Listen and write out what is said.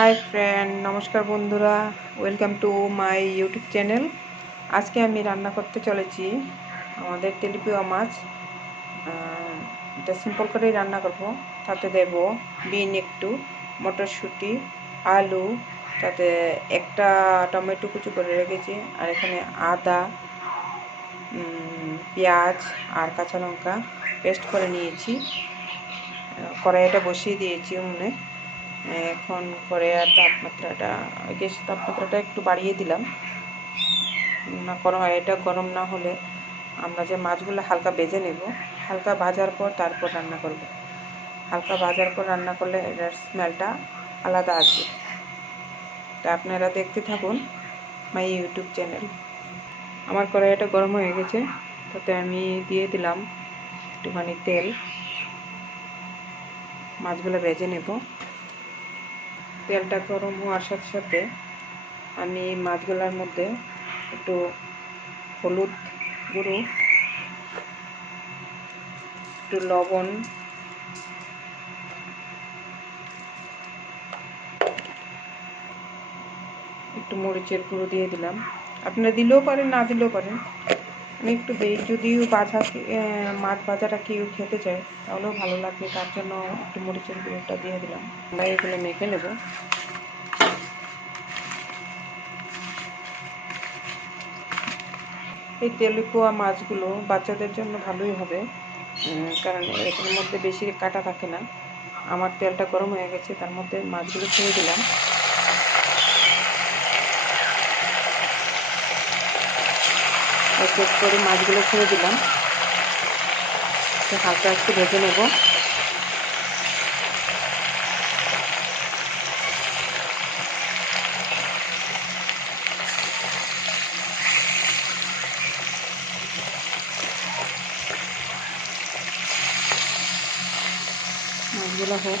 Hi friend, নমস্কার বন্ধুরা, welcome to my YouTube channel. আজকে আমি রান্না করতে চলেছি আমাদের তেলাপিয়া মাছ। এটা সিম্পল করেই রান্না করব। তাতে দেব বিন একটু, মটরশুঁটি, আলু, তাতে একটা টমেটো কুচি করে রেখেছি, আর এখানে আদা, পেঁয়াজ আর কাঁচা লঙ্কা পেস্ট করে নিয়েছি। কড়াইটা বসিয়ে দিয়েছি উনুনে। এখন কড়াইয়ের গ্যাসের তাপমাত্রাটা একটু বাড়িয়ে দিলাম। এটা গরম না হলে আমরা যে মাছগুলো হালকা ভেজে নেব, হালকা ভাজার পর তারপর রান্না করব। হালকা ভাজার পর রান্না করলে এটার স্মেলটা আলাদা আসবে। তা আপনারা দেখতে থাকুন মাই ইউটিউব চ্যানেল। আমার কড়াইটা গরম হয়ে গেছে, তাতে আমি দিয়ে দিলাম একটুখানি তেল। মাছগুলো ভেজে নেব। তেলটা গরম হওয়ার সাথে সাথে আমি মাছগুলোর মধ্যে একটু হলুদ গুঁড়ো, একটু লবণ, একটু মরিচের গুঁড়ো দিয়ে দিলাম। আপনারা দিলেও পারেন, না দিলেও পারেন। আমি একটু দিই, যদিও মাছ ভাজাটা কেউ খেতে চায় তাহলেও ভালো লাগবে, তার জন্য একটু মরিচের গুঁড়োটা দিয়ে দিলাম। আমরা এগুলো মেখে নেব। এই তেলাপিয়া মাছগুলো বাচ্চাদের জন্য ভালোই হবে, কারণ এটার মধ্যে বেশি কাটা থাকে না। আমার তেলটা গরম হয়ে গেছে, তার মধ্যে মাছগুলো ছেড়ে দিলাম। এক এক করে মাছগুলো ছেড়ে দিলাম, হালকা একটু ভেজে নেব। মাছগুলো হোক।